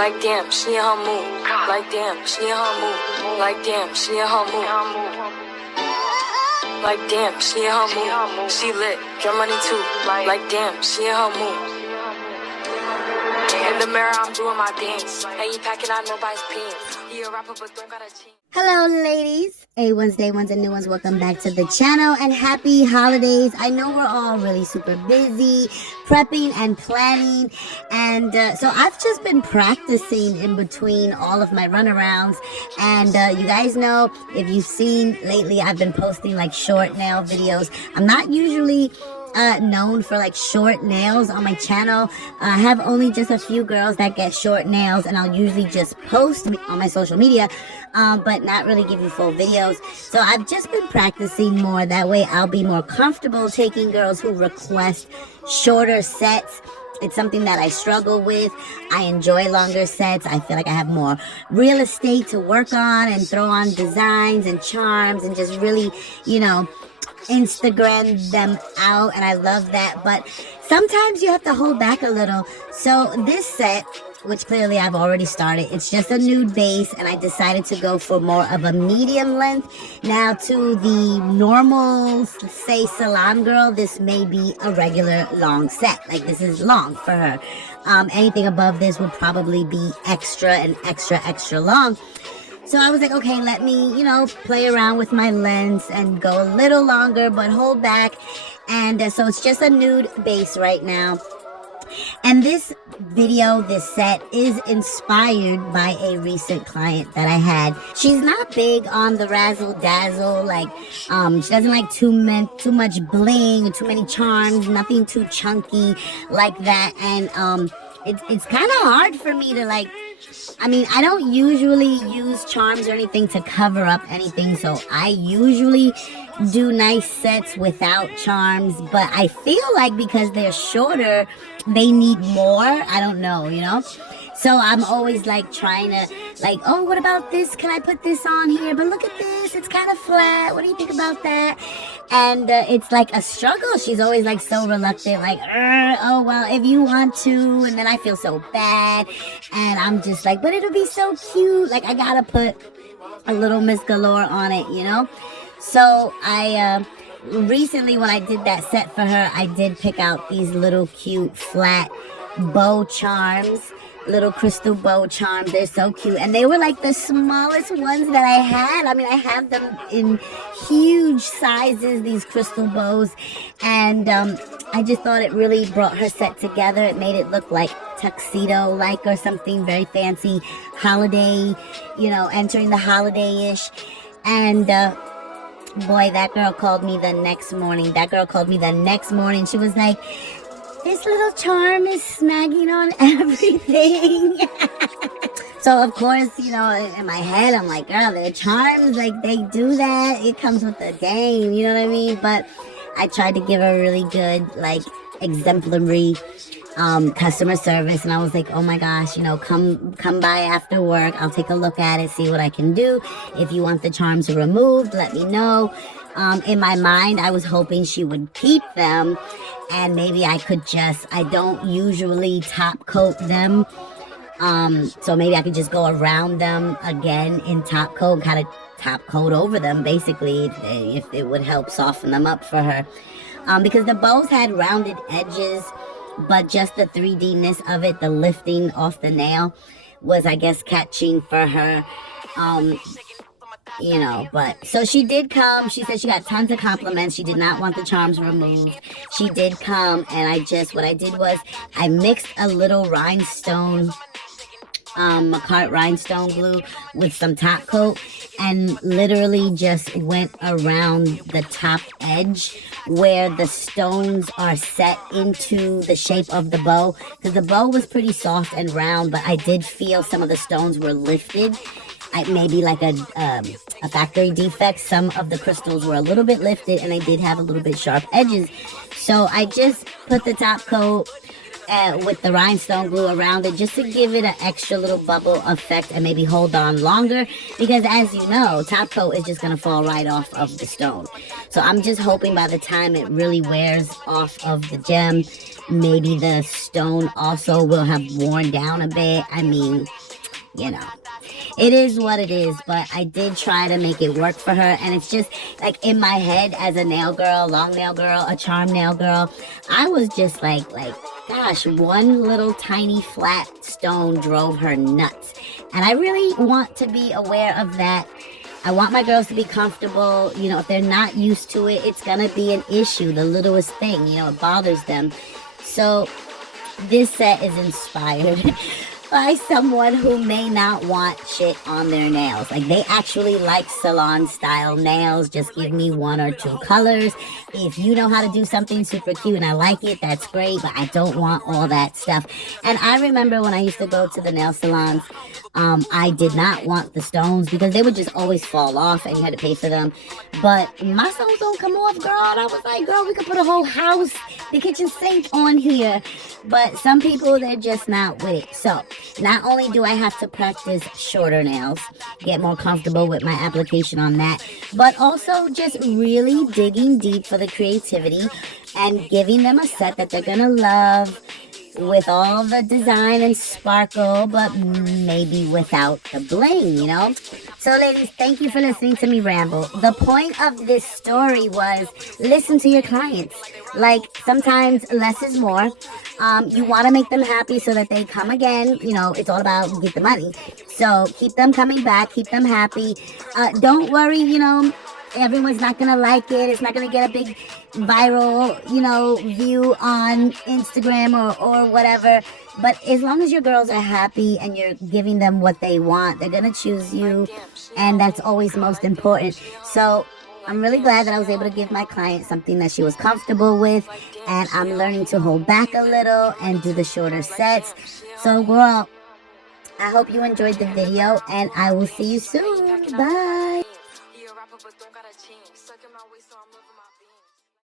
Like damn, she in her mood. Like damn, she in her mood. Like damn, she in her mood. Like damn, she in her mood. She lit, get money too. Like damn, she in her mood. In the mirror, I'm doing my dance. Hey, you packing out nobody's pants. He a rapper, but don't got a chance. Hello, ladies. A1s, day ones, and new ones. Welcome back to the channel and happy holidays. I know we're all really super busy prepping and planning, and so I've just been practicing in between all of my runarounds. And you guys know, if you've seen lately, I've been posting like short nail videos. I'm not usually known for like short nails on my channel. I have only just a few girls that get short nails, and I'll usually just post on my social media, but not really give you full videos. So I've just been practicing more. That way I'll be more comfortable taking girls who request shorter sets. It's something that I struggle with. I enjoy longer sets. I feel like I have more real estate to work on and throw on designs and charms and just really, you know, Instagram them out, and I love that. But sometimes you have to hold back a little. So this set, which clearly I've already started, it's just a nude base, and I decided to go for more of a medium length. Now, to the normal, say, salon girl, this may be a regular long set. Like, this is long for her. Anything above this would probably be extra and extra long. So I was like, okay, let me, you know, play around with my lens and go a little longer, but hold back. And so it's just a nude base right now. And this video, this set, is inspired by a recent client that I had. She's not big on the razzle dazzle, like, she doesn't like too much bling or too many charms, nothing too chunky like that. And it's kind of hard for me to, like, I mean, I don't usually use charms or anything to cover up anything, so I usually do nice sets without charms, but I feel like because they're shorter, they need more. I don't know, you know? So I'm always like trying to, like, oh, what about this? Can I put this on here? But look at this, it's kind of flat. What do you think about that? And it's like a struggle. She's always like so reluctant, like, oh, well, if you want to. And then I feel so bad. And I'm just like, but it'll be so cute. Like, I gotta put a little MsnailsGalore on it, you know? So I recently, when I did that set for her, I did pick out these little cute flat bow charms. Little crystal bow charms. They're so cute, and they were like the smallest ones that I had. I mean, I have them in huge sizes, these crystal bows, and I just thought it really brought her set together. It made it look like tuxedo like or something very fancy, holiday, you know, entering the holiday-ish. And boy, that girl called me the next morning. She was like, this little charm is snagging on everything. So, of course, you know, in my head, I'm like, girl, they're charms. Like, they do that. It comes with the game. You know what I mean? But I tried to give her really good, like, exemplary customer service. And I was like, oh, my gosh, you know, come by after work. I'll take a look at it, see what I can do. If you want the charms removed, let me know. In my mind, I was hoping she would keep them, and maybe I could just, I don't usually top coat them, so maybe I could just go around them again in top coat, kind of top coat over them, basically, if it would help soften them up for her, because the bows had rounded edges, but just the 3D-ness of it, the lifting off the nail, was, I guess, catching for her, you know. But so she did come. She said she got tons of compliments. She did not want the charms removed. She did come, and what I did was I mixed a little rhinestone, Macart rhinestone glue with some top coat, and literally just went around the top edge where the stones are set into the shape of the bow, because the bow was pretty soft and round, but I did feel some of the stones were lifted. Maybe like a factory defect. Some of the crystals were a little bit lifted, and they did have a little bit sharp edges. So I just put the top coat with the rhinestone glue around it, just to give it an extra little bubble effect and maybe hold on longer, because as you know, top coat is just going to fall right off of the stone. So I'm just hoping by the time it really wears off of the gem, maybe the stone also will have worn down a bit. I mean, you know, it is what it is, but I did try to make it work for her, and it's just like in my head as a nail girl, long nail girl, a charm nail girl, I was just like gosh, one little tiny flat stone drove her nuts. And I really want to be aware of that. I want my girls to be comfortable. You know, if they're not used to it, it's gonna be an issue, the littlest thing, you know, it bothers them. So this set is inspired by someone who may not want shit on their nails. Like, they actually like salon style nails. Just give me 1 or 2 colors. If you know how to do something super cute and I like it, that's great, but I don't want all that stuff. And I remember when I used to go to the nail salons, I did not want the stones because they would just always fall off and you had to pay for them. But my stones don't come off, girl. And I was like, girl, we could put a whole house, the kitchen sink on here. But some people, they're just not with it. So not only do I have to practice shorter nails, get more comfortable with my application on that, but also just really digging deep for the creativity and giving them a set that they're gonna love, with all the design and sparkle, but maybe without the bling, you know? So ladies, thank you for listening to me ramble. The point of this story was listen to your clients. Like, sometimes less is more. You want to make them happy so that they come again. You know, it's all about get the money. So keep them coming back, keep them happy. Don't worry, you know, everyone's not gonna like it. It's not gonna get a big viral, you know, view on Instagram or whatever. But as long as your girls are happy and you're giving them what they want, they're gonna choose you, and that's always most important. So I'm really glad that I was able to give my client something that she was comfortable with, and I'm learning to hold back a little and do the shorter sets. So girl, I hope you enjoyed the video, and I will see you soon. Bye. He a rapper, but don't got a team. Sucking my waist, so I'm moving my beat.